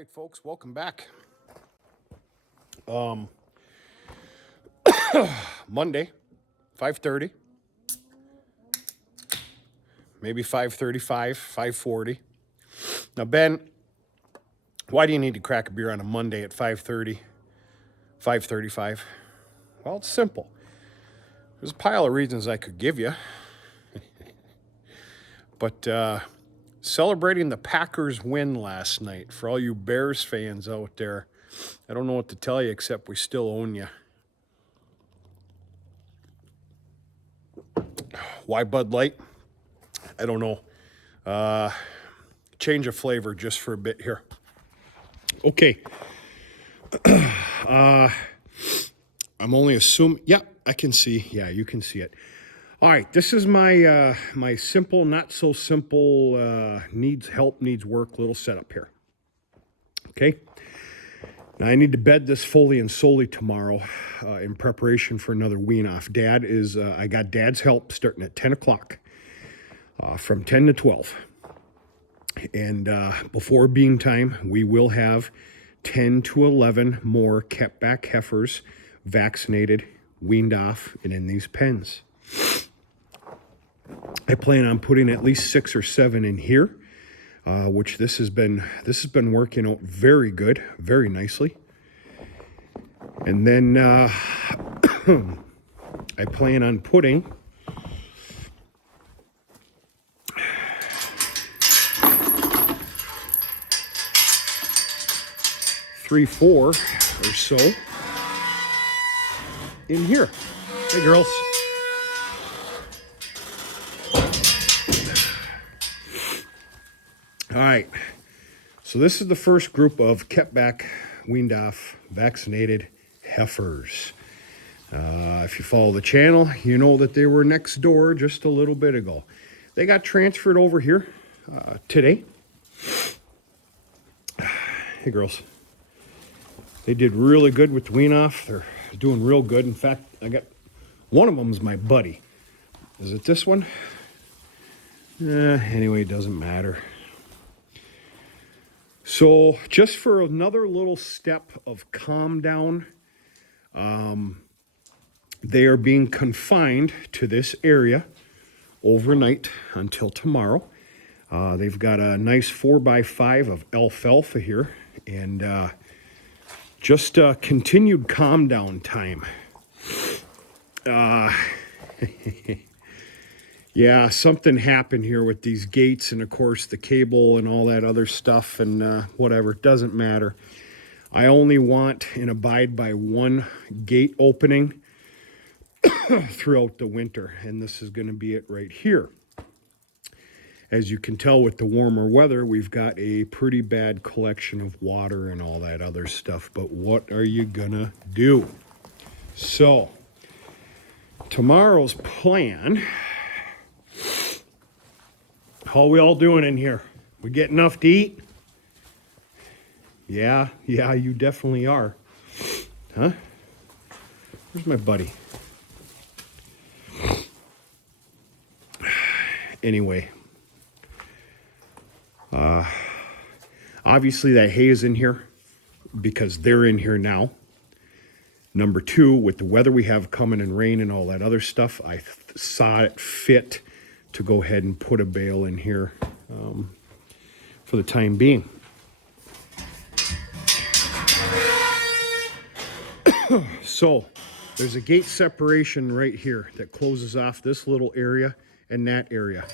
right, folks, welcome back. Monday, 5:30, maybe 5:35, 5:40. Now, Ben, why do you need to crack a beer on a Monday at 5:30, 5:35? Well, it's simple. There's a pile of reasons I could give you, but celebrating the Packers' win last night, for all you Bears fans out there, I don't know what to tell you except we still own you. Why Bud Light? I don't know. Change of flavor just for a bit here. Okay. I'm only assuming. Yeah, I can see. Yeah, you can see it. All right. This is my my simple, not so simple, needs help, needs work little setup here. Okay. Now I need to bed this fully and solely tomorrow in preparation for another wean off. I got Dad's help starting at 10 o'clock from 10 to 12. And before bean time, we will have 10 to 11 more kept back heifers vaccinated, weaned off, and in these pens. I plan on putting at least 6 or 7 in here. Which this has been working out very good, very nicely. And then I plan on putting 3, 4 or so in here. Hey, girls. All right, so this is the first group of kept back, weaned off, vaccinated heifers. If you follow the channel, you know that they were next door just a little bit ago. They got transferred over here today. Hey, girls. They did really good with the wean off. They're doing real good. In fact, I got one of them is my buddy. Is it this one? Anyway, it doesn't matter. So just for another little step of calm down, they are being confined to this area overnight until tomorrow. They've got a nice 4x5 of alfalfa here, and just continued calm down time. Yeah, something happened here with these gates and, of course, the cable and all that other stuff and whatever. It doesn't matter. I only want and abide by one gate opening throughout the winter, and this is going to be it right here. As you can tell with the warmer weather, we've got a pretty bad collection of water and all that other stuff, but what are you going to do? So, tomorrow's plan... How are we all doing in here? We get enough to eat? Yeah, you definitely are. Huh? Where's my buddy? Anyway. Obviously that hay is in here because they're in here now. Number 2, with the weather we have coming and rain and all that other stuff, I saw it fit to go ahead and put a bale in here for the time being. So there's a gate separation right here that closes off this little area and that area.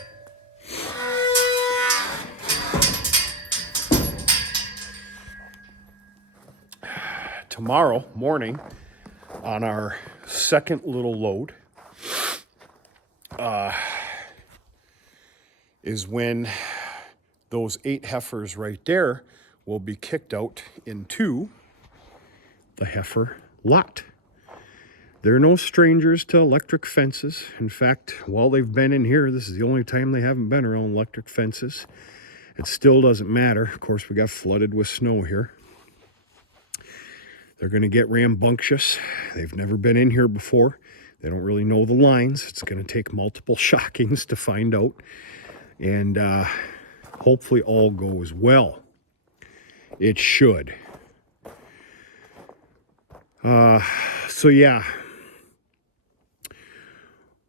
Tomorrow morning on our second little load, is when those 8 heifers right there will be kicked out into the heifer lot. They're no strangers to electric fences. In fact, while they've been in here, this is the only time they haven't been around electric fences. It still doesn't matter. Of course, we got flooded with snow here. They're going to get rambunctious. They've never been in here before. They don't really know the lines. It's going to take multiple shockings to find out. And hopefully all goes well. It should. So yeah,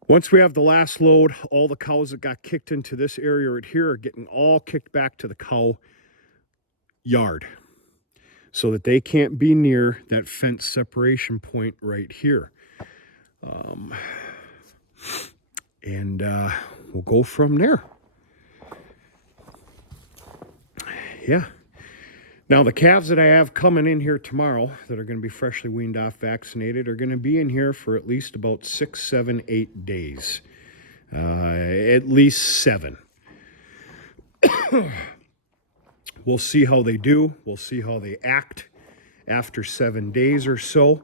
once we have the last load, all the cows that got kicked into this area right here are getting all kicked back to the cow yard so that they can't be near that fence separation point right here. And we'll go from there. Yeah. Now, the calves that I have coming in here tomorrow that are going to be freshly weaned off, vaccinated, are going to be in here for at least about 6, 7, 8 days. At least 7. We'll see how they do. We'll see how they act after 7 days or so.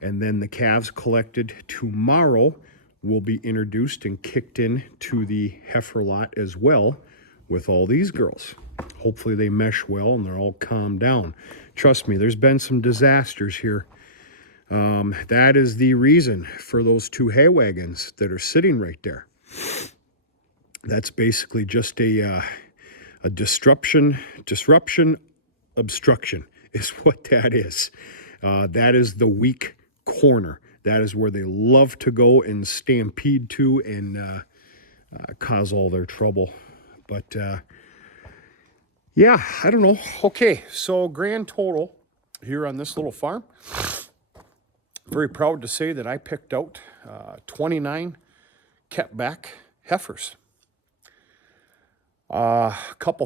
And then the calves collected tomorrow will be introduced and kicked in to the heifer lot as well with all these girls. Hopefully they mesh well and they're all calmed down. Trust me, there's been some disasters here. That is the reason for those 2 hay wagons that are sitting right there. That's basically just a disruption, obstruction is what that is. That is the weak corner. That is where they love to go and stampede to and cause all their trouble. But yeah, I don't know. Okay, so grand total here on this little farm. Very proud to say that I picked out 29 kept back heifers. A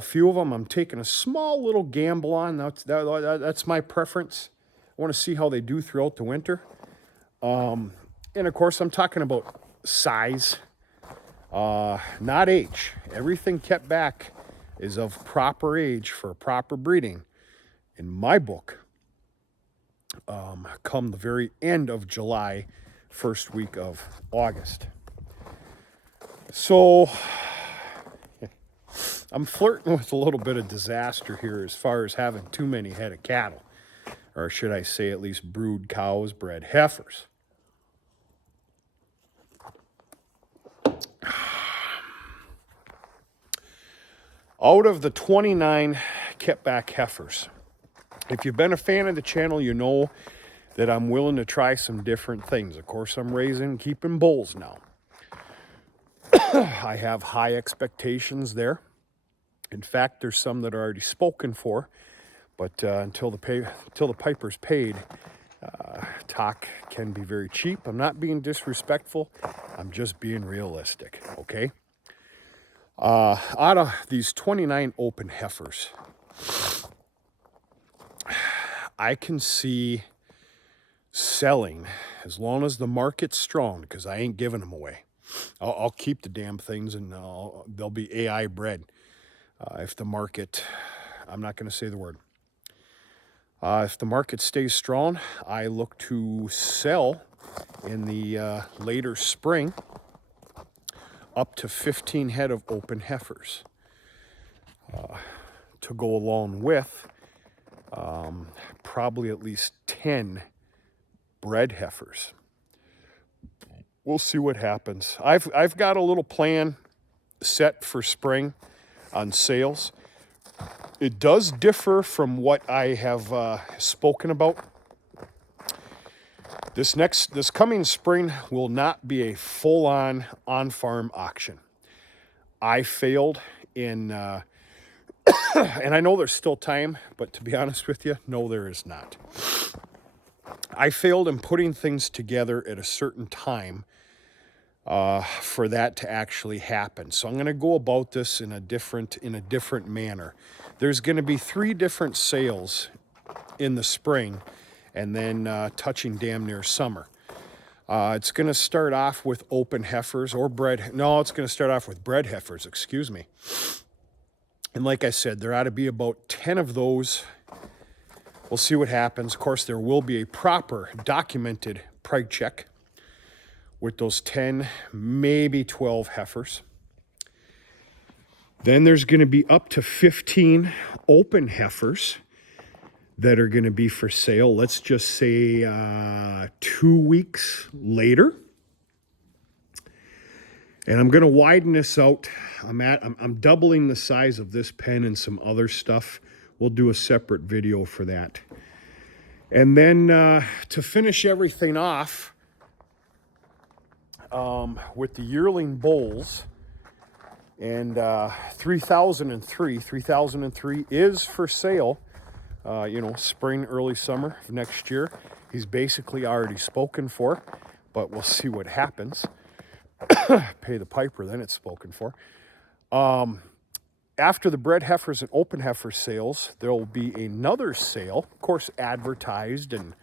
few of them I'm taking a small little gamble on. That's my preference. I want to see how they do throughout the winter. And of course, I'm talking about size, not age. Everything kept back is of proper age for proper breeding in my book. Come the very end of July, first week of August. So I'm flirting with a little bit of disaster here as far as having too many head of cattle, or should I say at least brood cows, bred heifers. Out of the 29 kept back heifers, if you've been a fan of the channel, you know that I'm willing to try some different things. Of course, I'm keeping bulls now. I have high expectations there. In fact, there's some that are already spoken for, but until the piper's paid, talk can be very cheap. I'm not being disrespectful. I'm just being realistic, okay? Out of these 29 open heifers, I can see selling as long as the market's strong, because I ain't giving them away. I'll keep the damn things, and they'll be AI bred. If the market, I'm not going to say the word. If the market stays strong, I look to sell in the later spring up to 15 head of open heifers to go along with probably at least 10 bred heifers. We'll see what happens. I've got a little plan set for spring on sales. It does differ from what I have spoken about. This coming spring will not be a full-on on-farm auction. I failed in, and I know there's still time, but to be honest with you, no, there is not. I failed in putting things together at a certain time for that to actually happen. So I'm going to go about this in a different manner. There's going to be 3 different sales in the spring, and then touching damn near summer. It's going to start off with open heifers or bred. No, it's going to start off with bred heifers, excuse me. And like I said, there ought to be about 10 of those. We'll see what happens. Of course, there will be a proper documented price check with those 10, maybe 12 heifers. Then there's going to be up to 15 open heifers that are going to be for sale. Let's just say 2 weeks later. And I'm going to widen this out. I'm doubling the size of this pen and some other stuff. we'll do a separate video for that. And then to finish everything off with the yearling bulls, and 3003 is for sale, spring, early summer of next year. He's basically already spoken for, but we'll see what happens. Pay the piper, then it's spoken for. After the bred heifers and open heifer sales, there will be another sale, of course, advertised and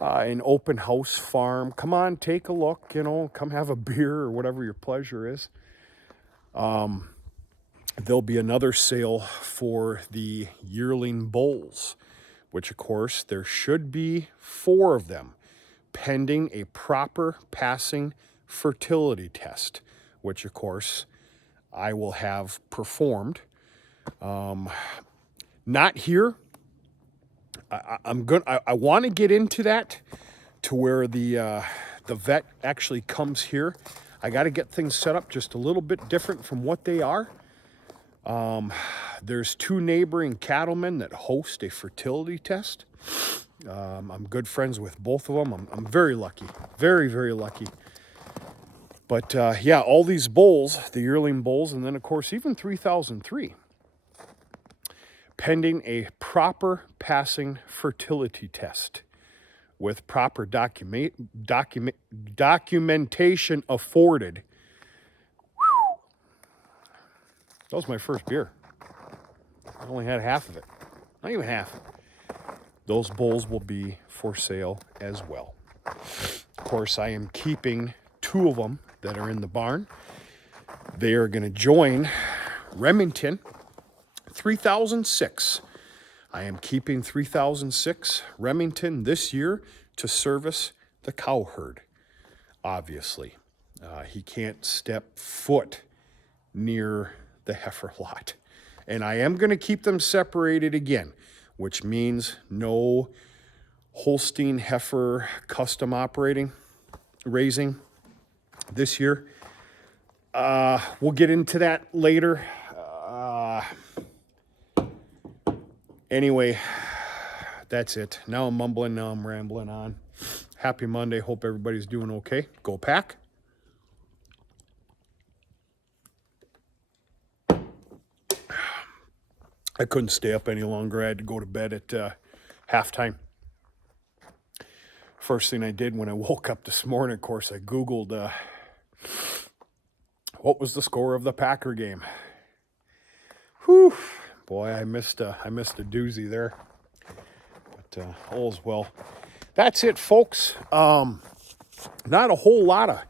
an open house farm. Come on, take a look, come have a beer or whatever your pleasure is. There'll be another sale for the yearling bulls, which, of course, there should be 4 of them, pending a proper passing fertility test, which, of course, I will have performed. Not here. I want to get into that to where the vet actually comes here. I got to get things set up just a little bit different from what they are. There's 2 neighboring cattlemen that host a fertility test. I'm good friends with both of them. I'm very lucky, very, very lucky. But yeah, all these bulls, the yearling bulls, and then of course even 3003, pending a proper passing fertility test with proper documentation afforded. Whew. That was my first beer. I only had half of it. Not even half. Those bulls will be for sale as well. Of course, I am keeping 2 of them that are in the barn. They are going to join Remington 3006. I am keeping 3006 Remington this year to service the cow herd. Obviously, he can't step foot near the heifer lot. And I am going to keep them separated again, which means no Holstein heifer custom raising this year. We'll get into that later. Anyway, that's it. Now I'm mumbling, now I'm rambling on. Happy Monday. Hope everybody's doing okay. Go Pack. I couldn't stay up any longer. I had to go to bed at halftime. First thing I did when I woke up this morning, of course, I Googled what was the score of the Packer game. Whew. Boy, I missed a doozy there. But all's well. That's it, folks. Not a whole lot of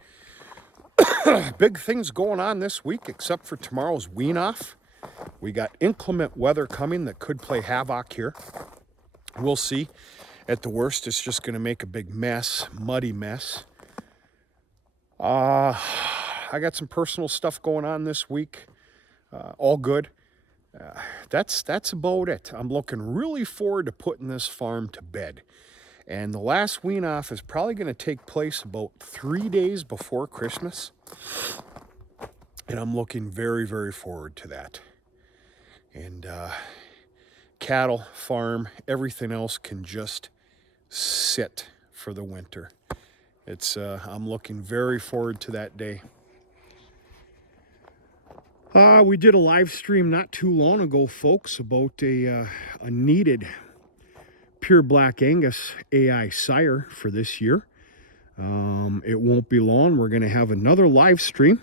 big things going on this week, except for tomorrow's wean off. We got inclement weather coming that could play havoc here. We'll see. At the worst, it's just going to make a big mess, muddy mess. I got some personal stuff going on this week. All good. That's about it. I'm looking really forward to putting this farm to bed. And the last wean off is probably going to take place about 3 days before Christmas. And I'm looking very, very forward to that. And cattle, farm, everything else can just sit for the winter. I'm looking very forward to that day. We did a live stream not too long ago, folks, about a needed pure black Angus AI sire for this year. It won't be long. We're going to have another live stream.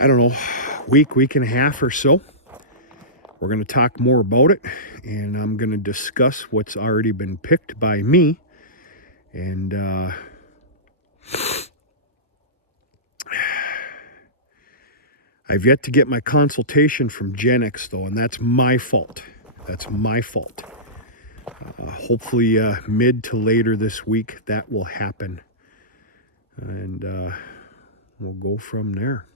I don't know, week and a half or so. We're going to talk more about it, and I'm going to discuss what's already been picked by me. And I've yet to get my consultation from Genix, though, and that's my fault. That's my fault. Hopefully mid to later this week that will happen. And we'll go from there.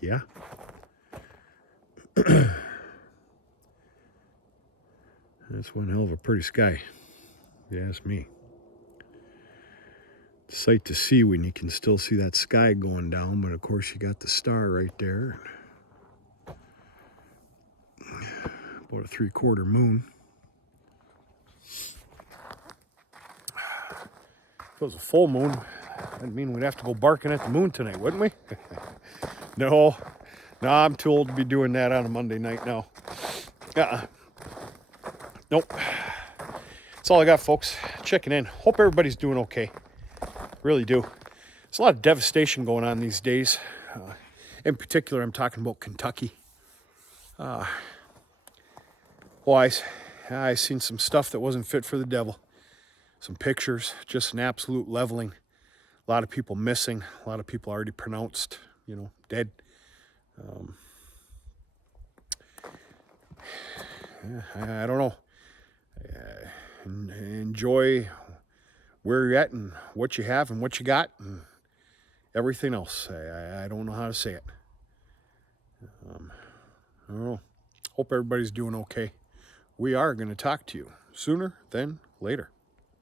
Yeah. That's one hell of a pretty sky, if you ask me. sight to see when you can still see that sky going down, but of course you got the star right there. About a 3/4 moon. If it was a full moon, that'd mean we'd have to go barking at the moon tonight, wouldn't we? No, I'm too old to be doing that on a Monday night now. Nope. That's all I got, folks. Checking in. Hope everybody's doing okay. Really do. There's a lot of devastation going on these days. In particular, I'm talking about Kentucky. I seen some stuff that wasn't fit for the devil. Some pictures, just an absolute leveling. A lot of people missing. A lot of people already pronounced, dead. I don't know. Enjoy where you're at and what you have and what you got and everything else. I don't know how to say it. I don't know. Hope everybody's doing okay. We are going to talk to you sooner than later.